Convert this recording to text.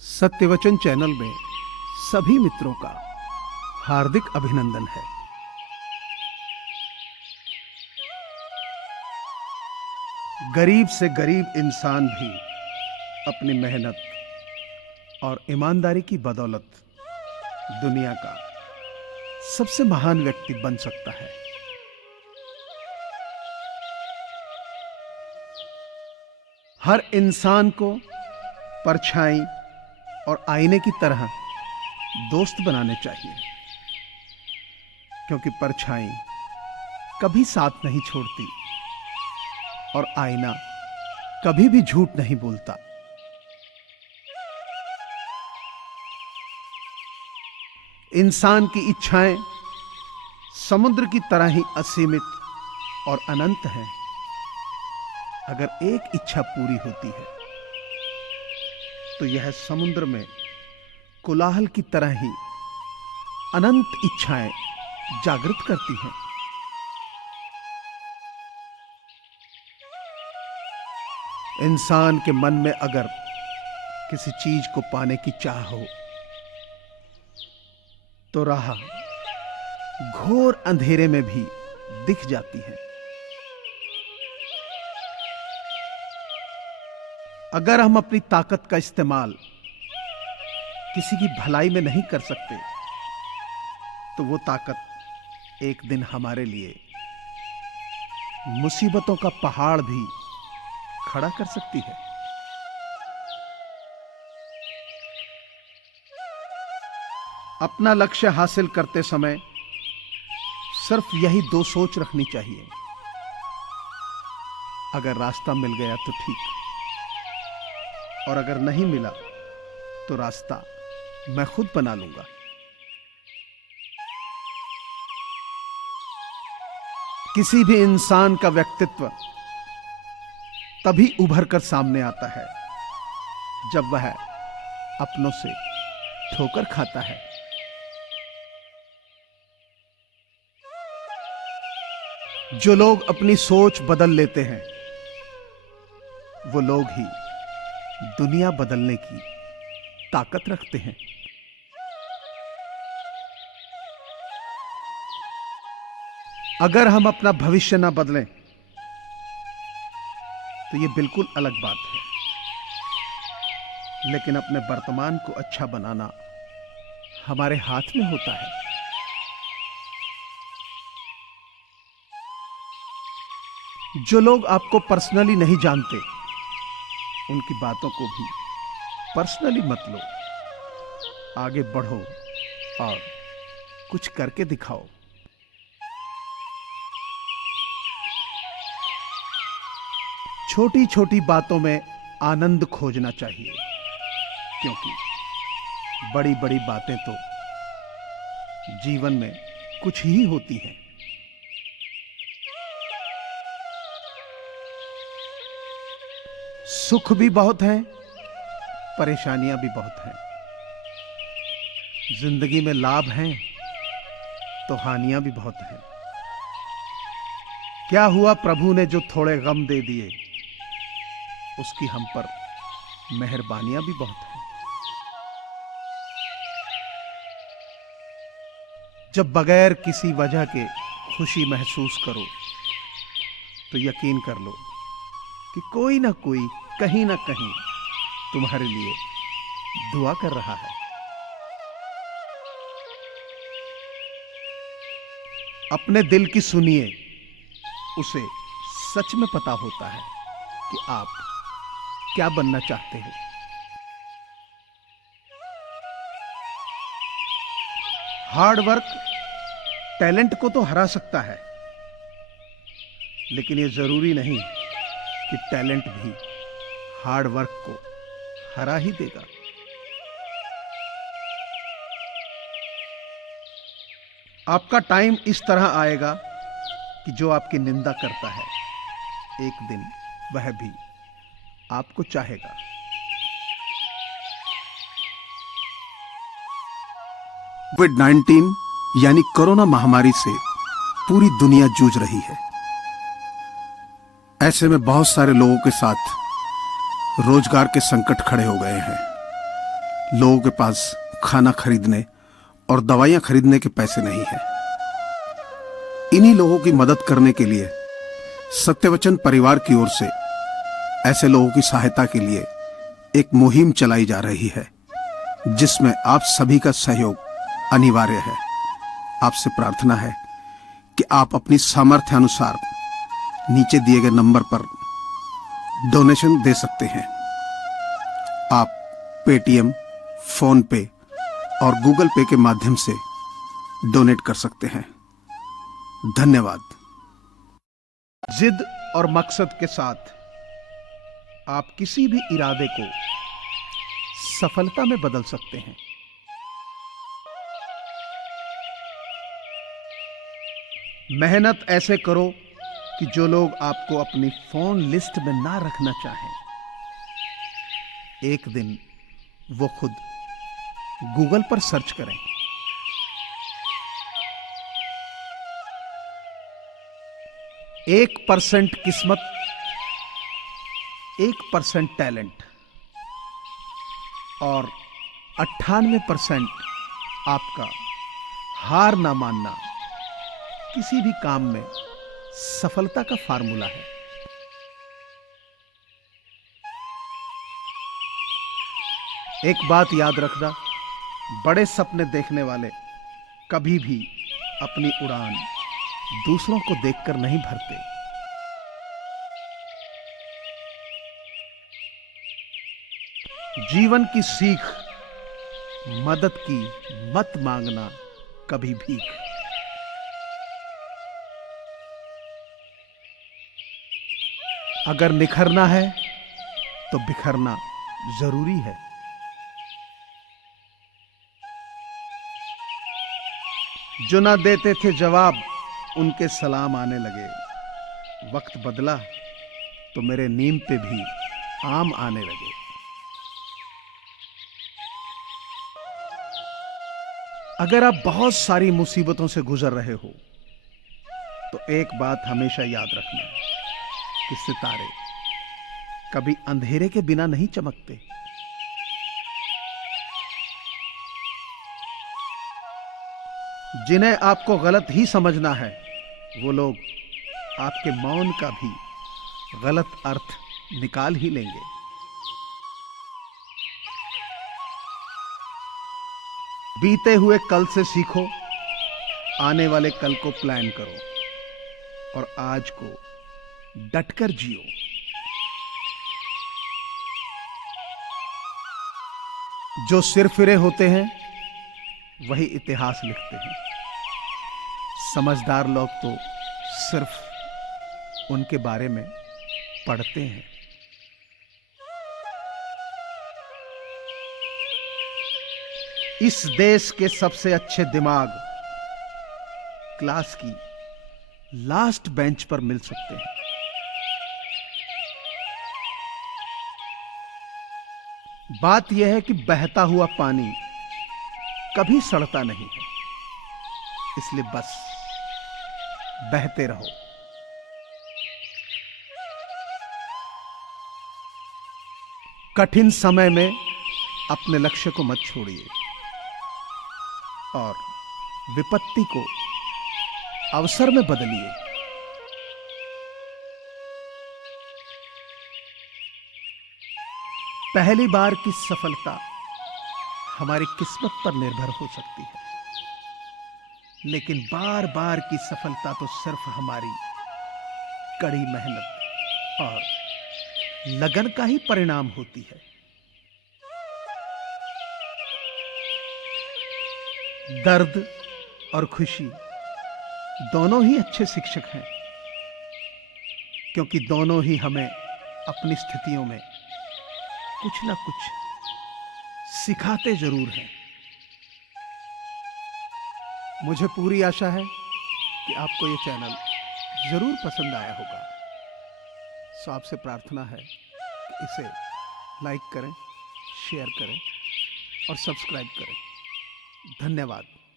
सत्यवचन channel में सभी मित्रों का हार्दिक अभिनंदन है। गरीब से गरीब इंसान भी अपनी मेहनत और ईमानदारी की बदौलत दुनिया का सबसे महान व्यक्ति बन सकता है। हर इंसान को परछाई और आईने की तरह दोस्त बनाने चाहिए, क्योंकि परछाई कभी साथ नहीं छोड़ती और आईना कभी भी झूठ नहीं बोलता। इंसान की इच्छाएं समुद्र की तरह ही असीमित और अनंत हैं। अगर एक इच्छा पूरी होती है तो यह समुद्र में कोलाहल की तरह ही अनंत इच्छाएं जागृत करती हैं। इंसान के मन में अगर किसी चीज को पाने की चाह हो तो राह घोर अंधेरे में भी दिख जाती है। अगर हम अपनी ताकत का इस्तेमाल किसी की भलाई में नहीं कर सकते तो वो ताकत एक दिन हमारे लिए मुसीबतों का पहाड़ भी खड़ा कर सकती है। अपना लक्ष्य हासिल करते समय सिर्फ यही दो सोच रखनी चाहिए। अगर रास्ता मिल गया तो ठीक, और अगर नहीं मिला तो रास्ता मैं खुद बना लूंगा। किसी भी इंसान का व्यक्तित्व तभी उभर कर सामने आता है जब वह अपनों से ठोकर खाता है। जो लोग अपनी सोच बदल लेते हैं वो लोग ही दुनिया बदलने की ताकत रखते हैं। अगर हम अपना भविष्य ना बदलें तो यह बिल्कुल अलग बात है, लेकिन अपने वर्तमान को अच्छा बनाना हमारे हाथ में होता है। जो लोग आपको पर्सनली नहीं जानते उनकी बातों को भी पर्सनली मत लो। आगे बढ़ो और कुछ करके दिखाओ। छोटी छोटी बातों में आनंद खोजना चाहिए, क्योंकि बड़ी बड़ी बातें तो जीवन में कुछ ही होती हैं। सुख भी बहुत है, परेशानियां भी बहुत हैं। जिंदगी में लाभ हैं तो हानियां भी बहुत हैं। क्या हुआ प्रभु ने जो थोड़े गम दे दिए, उसकी हम पर मेहरबानियां भी बहुत हैं। जब बगैर किसी वजह के खुशी महसूस करो तो यकीन कर लो कि कोई ना कोई कहीं ना कहीं तुम्हारे लिए दुआ कर रहा है। अपने दिल की सुनिए, उसे सच में पता होता है कि आप क्या बनना चाहते हो। हार्ड वर्क टैलेंट को तो हरा सकता है, लेकिन यह जरूरी नहीं कि टैलेंट भी हार्ड वर्क को हरा ही देगा। आपका टाइम इस तरह आएगा कि जो आपकी निंदा करता है एक दिन वह भी आपको चाहेगा। कोविड-19 यानी कोरोना महामारी से पूरी दुनिया जूझ रही है। ऐसे में बहुत सारे लोगों के साथ रोजगार के संकट खड़े हो गए हैं। लोगों के पास खाना खरीदने और दवाइयां खरीदने के पैसे नहीं है। इन्हीं लोगों की मदद करने के लिए सत्यवचन परिवार की ओर से ऐसे लोगों की सहायता के लिए एक मुहिम चलाई जा रही है, जिसमें आप सभी का सहयोग अनिवार्य है। आपसे प्रार्थना है कि आप अपनी सामर्थ्य अनुसार नीचे दिए गए नंबर पर डोनेशन दे सकते हैं। आप पेटीएम, फोन पे और गूगल पे के माध्यम से डोनेट कर सकते हैं। धन्यवाद। जिद और मकसद के साथ आप किसी भी इरादे को सफलता में बदल सकते हैं। मेहनत ऐसे करो कि जो लोग आपको अपनी फोन लिस्ट में ना रखना चाहें, एक दिन वो खुद गूगल पर सर्च करें। 1% किस्मत, 1% टैलेंट और 98% आपका हार ना मानना किसी भी काम में सफलता का फार्मूला है। एक बात याद रखना, बड़े सपने देखने वाले कभी भी अपनी उड़ान दूसरों को देखकर नहीं भरते। जीवन की सीख, मदद की मत मांगना कभी भीख। अगर निखरना है तो बिखरना जरूरी है। जो ना देते थे जवाब, उनके सलाम आने लगे। वक्त बदला तो मेरे नीम पे भी आम आने लगे। अगर आप बहुत सारी मुसीबतों से गुजर रहे हो तो एक बात हमेशा याद रखना कि सितारे कभी अंधेरे के बिना नहीं चमकते। जिन्हें आपको गलत ही समझना है, वो लोग आपके मौन का भी गलत अर्थ निकाल ही लेंगे। बीते हुए कल से सीखो, आने वाले कल को प्लान करो और आज को डटकर जियो। जो सिरफिरे होते हैं वही इतिहास लिखते हैं। समझदार लोग तो सिर्फ उनके बारे में पढ़ते हैं। इस देश के सबसे अच्छे दिमाग क्लास की लास्ट बेंच पर मिल सकते हैं। बात यह है कि बहता हुआ पानी कभी सड़ता नहीं है, इसलिए बस बहते रहो। कठिन समय में अपने लक्ष्य को मत छोड़िए और विपत्ति को अवसर में बदलिए। पहली बार की सफलता हमारी किस्मत पर निर्भर हो सकती है, लेकिन बार बार की सफलता तो सिर्फ हमारी कड़ी मेहनत और लगन का ही परिणाम होती है। दर्द और खुशी दोनों ही अच्छे शिक्षक हैं, क्योंकि दोनों ही हमें अपनी स्थितियों में कुछ ना कुछ सिखाते जरूर हैं। मुझे पूरी आशा है कि आपको ये चैनल जरूर पसंद आया होगा। सो आपसे प्रार्थना है कि इसे लाइक करें, शेयर करें और सब्सक्राइब करें। धन्यवाद।